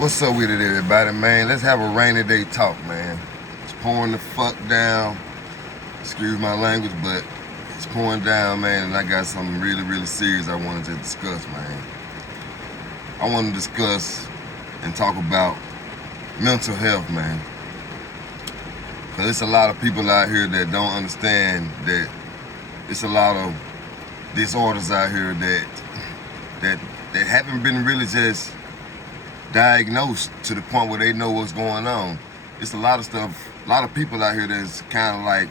What's up with it, everybody, man? Let's have a rainy day talk, man. It's pouring the fuck down. Excuse my language, but it's pouring down, man, and I got something really, really serious I wanted to discuss, man. I want to discuss and talk about mental health, man. Because there's a lot of people out here that don't understand that it's a lot of disorders out here that that haven't been really just diagnosed to the point where they know what's going on. It's a lot of stuff, a lot of people out here that's kind of like,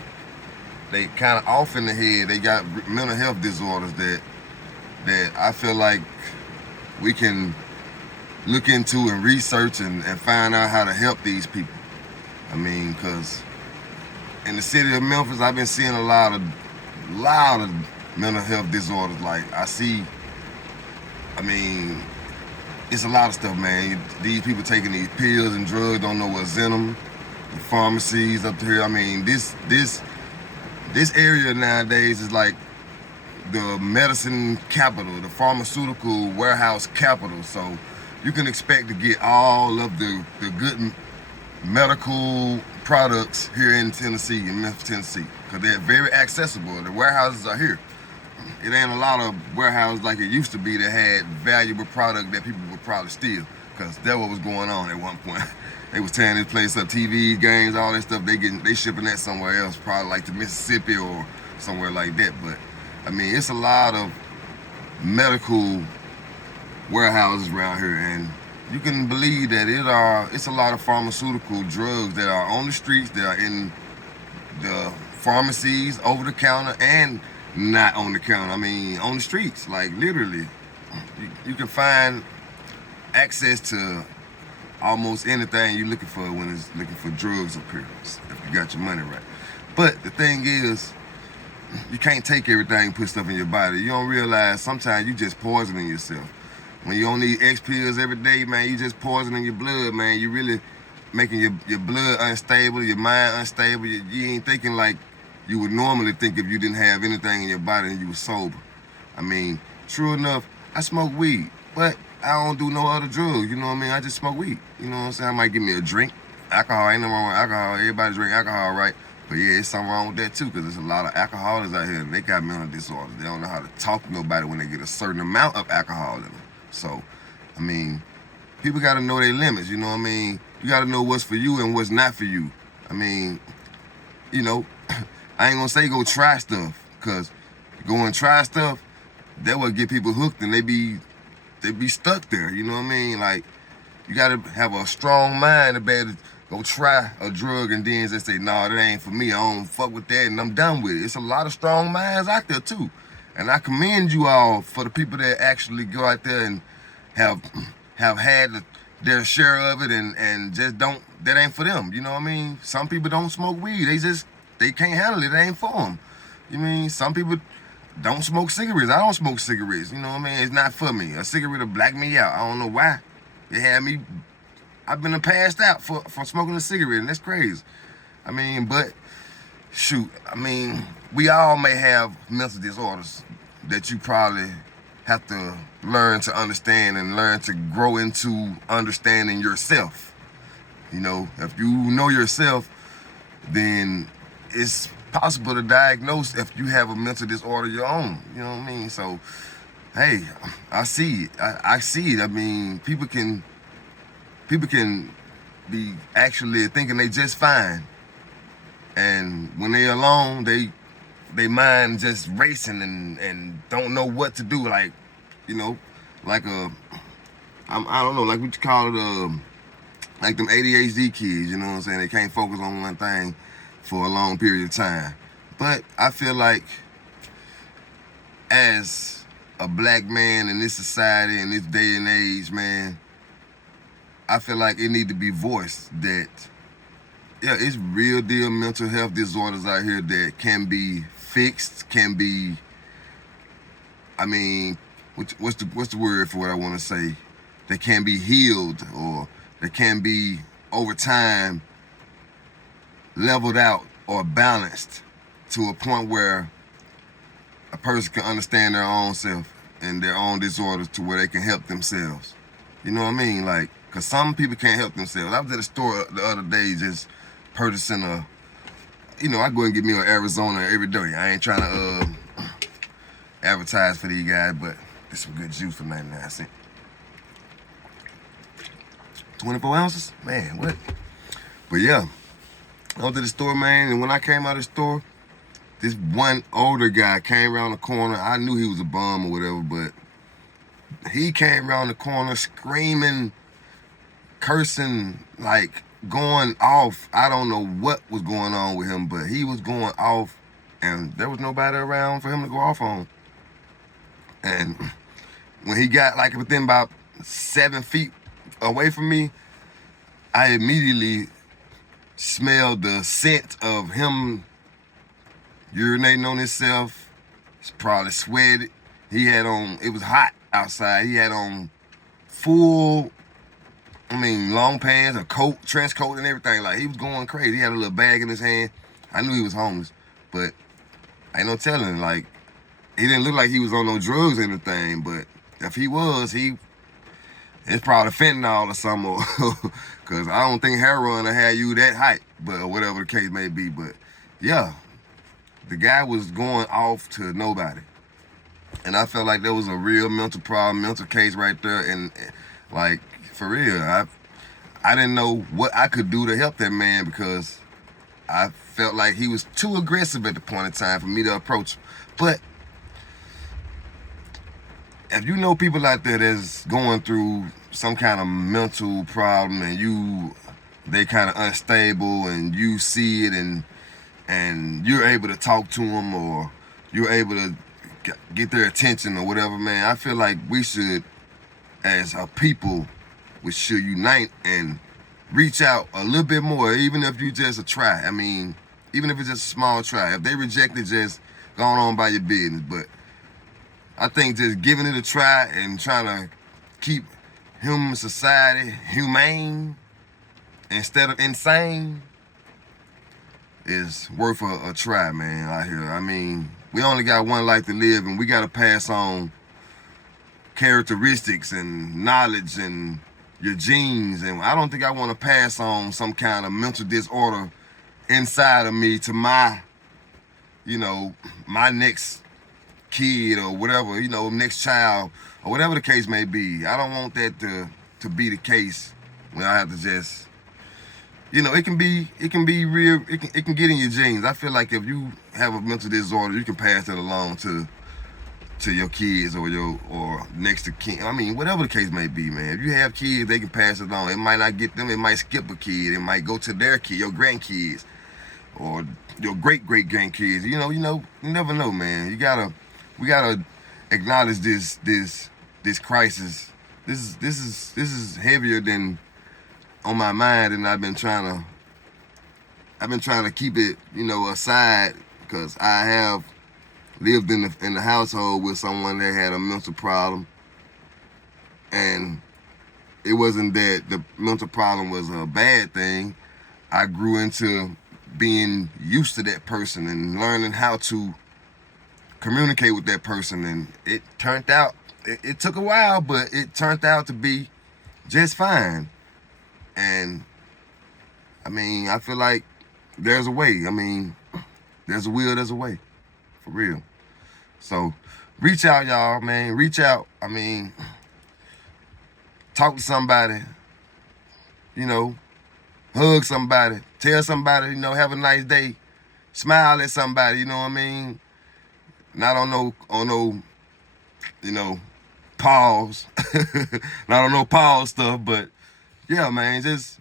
they kind of off in the head. They got mental health disorders that I feel like we can look into and research and find out how to help these people. I mean, because in the city of Memphis, I've been seeing a lot of mental health disorders. Like I mean, it's a lot of stuff, man. These people taking these pills and drugs, don't know what's in them. The pharmacies up here. I mean, this area nowadays is like the medicine capital, the pharmaceutical warehouse capital. So you can expect to get all of the good medical products here in Tennessee, in Memphis, Tennessee, because they're very accessible. The warehouses are here. It ain't a lot of warehouses like it used to be that had valuable product that people would probably steal, because that's what was going on at one point. They was tearing this place up, TV, games, all that stuff. They shipping that somewhere else, probably like to Mississippi or somewhere like that. But I mean, it's a lot of medical warehouses around here, and you can believe that it's a lot of pharmaceutical drugs that are on the streets, that are in the pharmacies, over the counter, and not on the counter. I mean, on the streets, like literally. You can find access to almost anything you're looking for when it's looking for drugs up here, if you got your money right. But the thing is, you can't take everything and put stuff in your body. You don't realize sometimes you just poisoning yourself. When you don't need X pills every day, man, you just poisoning your blood, man. You really making your blood unstable, your mind unstable. You ain't thinking like you would normally think if you didn't have anything in your body and you were sober. I mean, true enough, I smoke weed, but I don't do no other drugs, you know what I mean? I just smoke weed, you know what I'm saying? I might give me a drink. Alcohol, ain't nothing wrong with alcohol. Everybody drink alcohol, right? But yeah, it's something wrong with that too, because there's a lot of alcoholics out here and they got mental disorders. They don't know how to talk to nobody when they get a certain amount of alcohol in them. So, I mean, people got to know their limits, you know what I mean? You got to know what's for you and what's not for you. I mean, you know, I ain't gonna say go try stuff, because go and try stuff, that will get people hooked and they be stuck there, you know what I mean? Like, you gotta have a strong mind to be able to go try a drug and then just say, nah, that ain't for me, I don't fuck with that and I'm done with it. It's a lot of strong minds out there too. And I commend you all for the people that actually go out there and have had their share of it and just don't, that ain't for them, you know what I mean? Some people don't smoke weed, they can't handle it, it ain't for them. You mean, some people don't smoke cigarettes. I don't smoke cigarettes. You know what I mean? It's not for me. A cigarette will black me out. I don't know why. It had me. I've been passed out for smoking a cigarette, and that's crazy. I mean, but shoot. I mean, we all may have mental disorders that you probably have to learn to understand and learn to grow into understanding yourself. You know, if you know yourself, then it's possible to diagnose if you have a mental disorder of your own. You know what I mean? So, hey, I see it. I see it. I mean, people can be actually thinking they just fine, and when they alone, they mind just racing and don't know what to do. Like, you know, like I don't know, like what you call it, like them ADHD kids. You know what I'm saying? They can't focus on one thing for a long period of time. But I feel like as a black man in this society, in this day and age, man, I feel like it need to be voiced that, yeah, it's real deal mental health disorders out here that can be fixed, can be, I mean, what's the word for what I want to say? That can be healed, or that can be, over time, leveled out or balanced to a point where a person can understand their own self and their own disorders to where they can help themselves. You know what I mean? Like, cause some people can't help themselves. I was at a store the other day just purchasing a, I go and get me an Arizona every day. I ain't trying to advertise for these guys, but it's some good juice for 99 cents. 24 ounces? Man, what? But yeah, I went to the store, man, and when I came out of the store, this one older guy came around the corner. I knew he was a bum or whatever, but he came around the corner screaming, cursing, like going off. I don't know what was going on with him, but he was going off, and there was nobody around for him to go off on. And when he got like within about 7 feet away from me, I immediately smelled the scent of him urinating on himself. He's probably sweated. He had on, it was hot outside. He had on full, long pants, a coat, trench coat and everything. Like, he was going crazy. He had a little bag in his hand. I knew he was homeless, but ain't no telling. Like, he didn't look like he was on no drugs or anything, but if he was, it's probably fentanyl or something, because I don't think heroin will have you that hype, but whatever the case may be. But yeah, the guy was going off to nobody. And I felt like there was a real mental problem, mental case right there. And like, for real, I didn't know what I could do to help that man, because I felt like he was too aggressive at the point in time for me to approach him. But if you know people out there that's going through some kind of mental problem, and they kind of unstable, and you see it, and you're able to talk to them, or you're able to get their attention or whatever, man, I feel like we should, as a people, we should unite and reach out a little bit more, even if you just a try. Even if it's just a small try. If they reject it, just going on by your business. But I think just giving it a try and trying to keep human society humane instead of insane is worth a try, man, out here. We only got one life to live, and we got to pass on characteristics and knowledge and your genes. And I don't think I want to pass on some kind of mental disorder inside of me to my next kid or whatever, next child, or whatever the case may be. I don't want that to be the case when I have to just, it can be real, it can get in your genes. I feel like if you have a mental disorder, you can pass that along to your kids or next to kin. Whatever the case may be, man. If you have kids, they can pass it on. It might not get them, it might skip a kid, it might go to their kid, your grandkids, or your great-great-grandkids. You never know, man. We gotta acknowledge this crisis. This is heavier than on my mind, and I've been trying to keep it, aside, because I have lived in the household with someone that had a mental problem, and it wasn't that the mental problem was a bad thing. I grew into being used to that person and learning how to communicate with that person, and it turned out, it took a while, but it turned out to be just fine. And I feel like there's a way. There's a will, there's a way, for real. So reach out, y'all, man. Reach out. Talk to somebody, hug somebody, tell somebody, have a nice day, smile at somebody, Not on no pause, not on no pause stuff, but yeah, man, just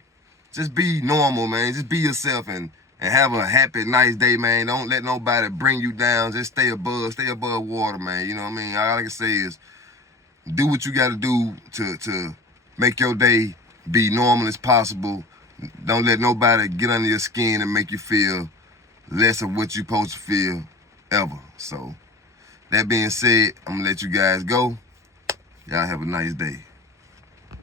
be normal, man. Just be yourself and have a happy, nice day, man. Don't let nobody bring you down. Just stay above water, man. You know what I mean? All I can say is do what you got to do to make your day be normal as possible. Don't let nobody get under your skin and make you feel less of what you're supposed to feel ever. So that being said, I'm gonna let you guys go. Y'all have a nice day.